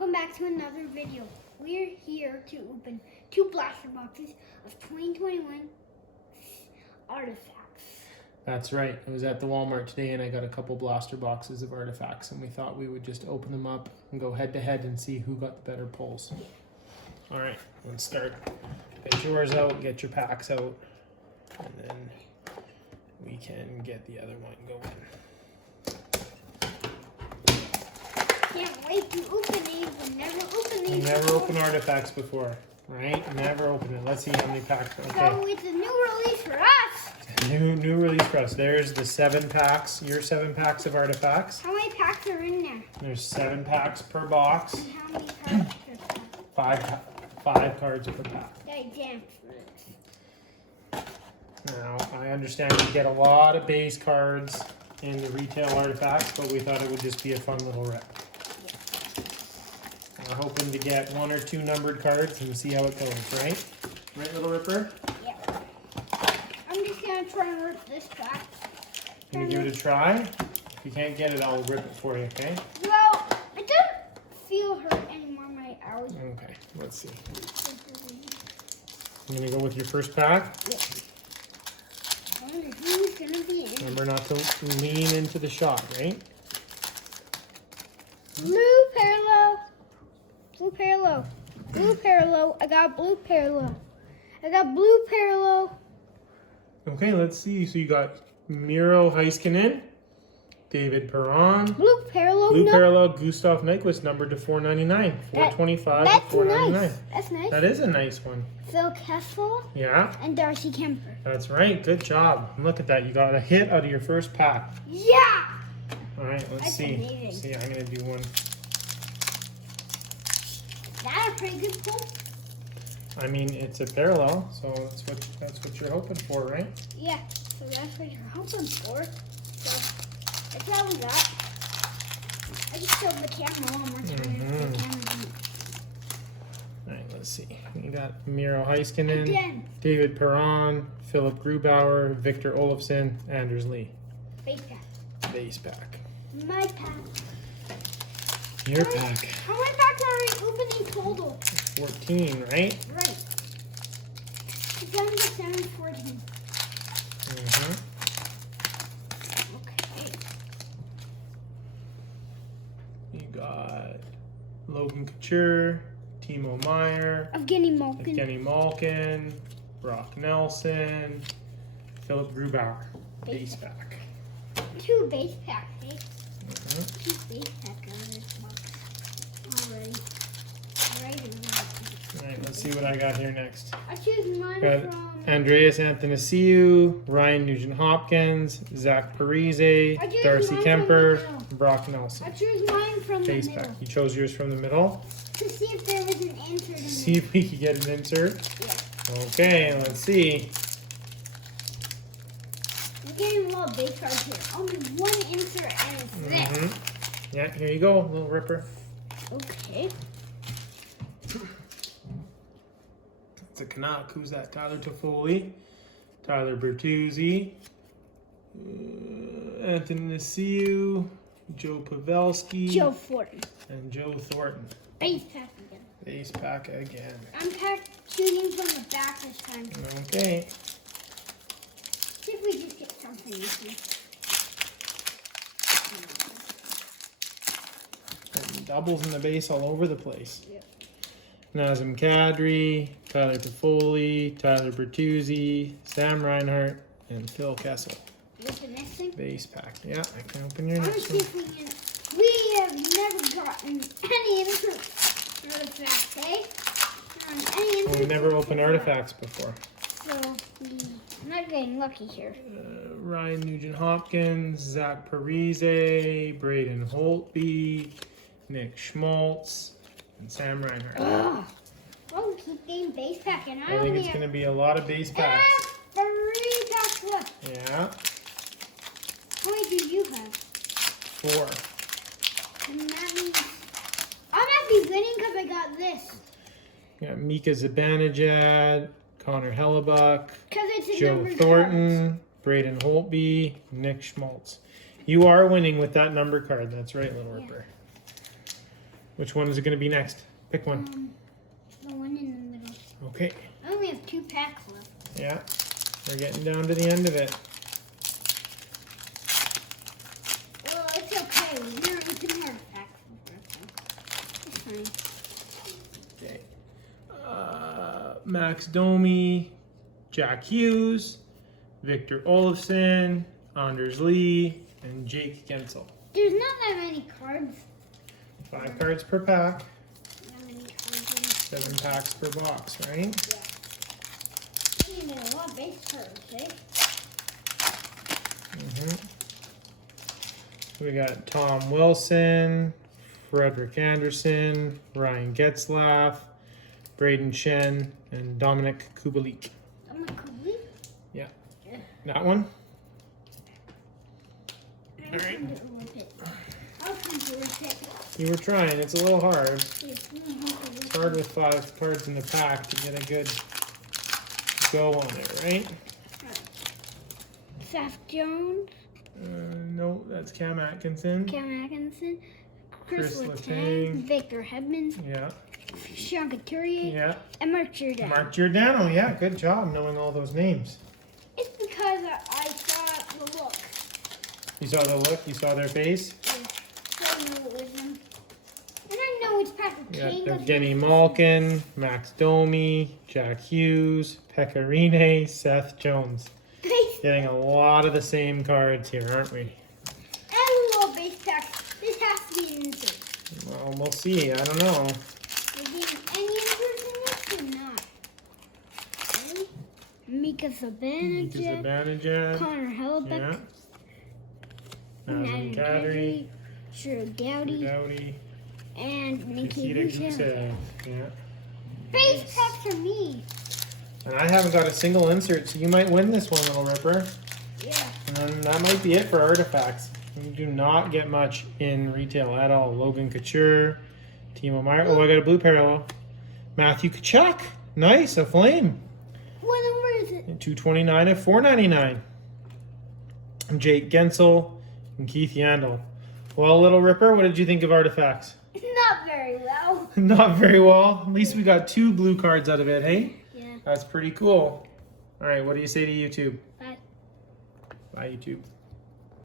Welcome back to another video. We're here to open 2 blaster boxes of 2021 artifacts. That's right. I was at the Walmart today and I got a couple blaster boxes of artifacts and we thought we would just open them up and go head to head and see who got the better pulls. All right, let's start. Get yours out, get your packs out, and then we can get the other one going. Can't wait to open these. I've never opened these. Never opened artifacts before, right? Never opened it. Let's see how many packs. Okay. So it's a new release for us. New release for us. There's the 7 packs. Your 7 packs of artifacts. How many packs are in there? There's 7 packs per box. And how many packs per pack? 5 cards per pack. Damn. Now, I understand you get a lot of base cards in the retail artifacts, but we thought it would just be a fun little rip. We're hoping to get 1 or 2 numbered cards and see how it goes, right? Right, Little Ripper? Yeah. I'm just gonna try and rip this pack. Can you give it a try? If you can't get it, I'll rip it for you, okay? Well, it doesn't feel hurt anymore, my hours. Okay, let's see. I'm gonna go with your first pack. Yeah. I wonder who's gonna be in. Remember not to lean into the shot, right? Blue parallel. Blue parallel. Blue parallel. I got blue parallel. I got blue parallel. Okay, let's see. So you got Miro Heiskanen, David Perron, Blue parallel. Blue no. Parallel, Gustav Nyquist, numbered to 499. 425 to That's 499. nice. That's nice. That is a nice one. Phil Kessel Yeah, and Darcy Kemper. that's right. Good job. And look at that. You got a hit out of your first pack. Yeah. All right, let's That's see. amazing. See, I'm going to do one. That's a pretty good pull. I mean, it's a parallel, so that's what you're hoping for, right? Yeah. So that's what you're hoping for. So that's all we got. I just showed the camera one more time. Mhm. The camera All right, let's see. You got Miro Heiskanen, again. David Perron, Philip Grubauer, Victor Olofsson, Anders Lee. Base pack. Base pack. My pack. Your pack. How many packs are we opening total? 14, right? Right. 7 to 7, 14. Mm-hmm. Okay. You got Logan Couture, Timo Meyer, Evgeny Malkin. Evgeny Malkin, Brock Nelson, Philip Grubauer. Base pack. 2 base packs, eh? Mhm. 2 base packs out of this box. Already. All right, let's see what I got here next. I choose mine Got from. Andreas Athanasiou, Ryan Nugent-Hopkins, Zach Parise, I choose Darcy mine from Kemper, the middle. Brock I Nelson. choose mine from Base the middle. pack. You chose yours from the middle. To see if there was an insert in See if we can get an insert. Yeah. Okay, let's see. I'm getting a lot of base cards here. Only one insert and it's this. Mm-hmm. Yeah, here you go, little ripper. Okay. It's a Canuck. Who's that? Tyler Toffoli, Tyler Bertuzzi, Anthony Nasiu, Joe Pavelski, Joe Fortin. and Joe Thornton. Base pack again. Base pack again. I'm choosing from the back this time. Okay. See if we just get something easy. And doubles in the base all over the place. Yep. Nazem Kadri, Tyler Toffoli, Tyler Bertuzzi, Sam Reinhart, and Phil Kessel. What's the next thing? Base pack. Yeah, I can open your I want to next see one. if we can. We have never gotten any artifacts, eh? Any Well, we never opened artifacts before. So, I'm not getting lucky here. Ryan Nugent-Hopkins, Zach Parise, Braden Holtby, Nick Schmaltz, and Sam Reinhart. Ugh. Oh, keep getting base pack, and I think only it's have going to be a lot of base packs. 3 packs left. Yeah, How many do you have? 4. And that means I'm gonna be winning because I got this. You got Mika Zibanejad, Connor Hellebuck, Because it's a Joe numbered Thornton, Braden Holtby, Nick Schmaltz. You are winning with that number card. That's right, Little Yeah. Ripper. Which one is it going to be next? Pick one. The one in the middle. Okay. I only have 2 packs left. Yeah. We're getting down to the end of it. Well, it's okay. We can have packs for it's fine. Okay. Max Domi, Jack Hughes, Victor Olofsson, Anders Lee, and Jake Gensel. There's not that many cards. 5 cards per pack, Not many cards 7 packs per box, right? in there. A lot of base cards, eh? We got Tom Wilson, Frederick Anderson, Ryan Getzlaff, Braden Shen, and Dominic Kubalik. I'm a Kubli. Yeah. That one? I'll come to rip it. I'll come to rip it. You were trying. It's a little hard. It's really hard to rip It's hard with 5 cards in the pack to get a good go on it, right? Seth Jones, No, that's Cam Atkinson. Cam Atkinson, Chris Chris Letang, Letang. Victor Hedman, Yeah, Sean Couturier, yeah. and Mark Giordano. Mark Giordano. Yeah, good job knowing all those names. It's because I saw the look. You saw the look. You saw their face. So I knew it was him. And I know it's Patrick Yeah, Kane. Evgeny Malkin, Max Domi, Jack Hughes, Pekka Rinne, Seth Jones. Base Getting a lot of the same cards here, aren't we? and a little base pack. This has to be an insert. Well, we'll see. I don't know. Maybe any inserts in this or not? Okay. Mika Mika Zibanejad, Zibanejad. Connor Hellebuck, Yeah. Nathan Nazem Kadri. Drew Doughty, Dowdy. and Nikita Nikita Gusev. Gusev. Yeah. Base packs are me. And I haven't got a single insert, so you might win this one, Little Ripper. Yeah. And then that might be it for artifacts. We do not get much in retail at all. Logan Couture, Timo Meyer. Oh, I got a blue parallel. Matthew Tkachuk. Nice, a flame. What number is it? And 229 of 499. Jake Gensel and Keith Yandel. Well, Little Ripper, what did you think of artifacts? Not very well. Not very well. At least we got 2 blue cards out of it, hey? Yeah. That's pretty cool. All right, what do you say to YouTube? Bye. Bye, YouTube.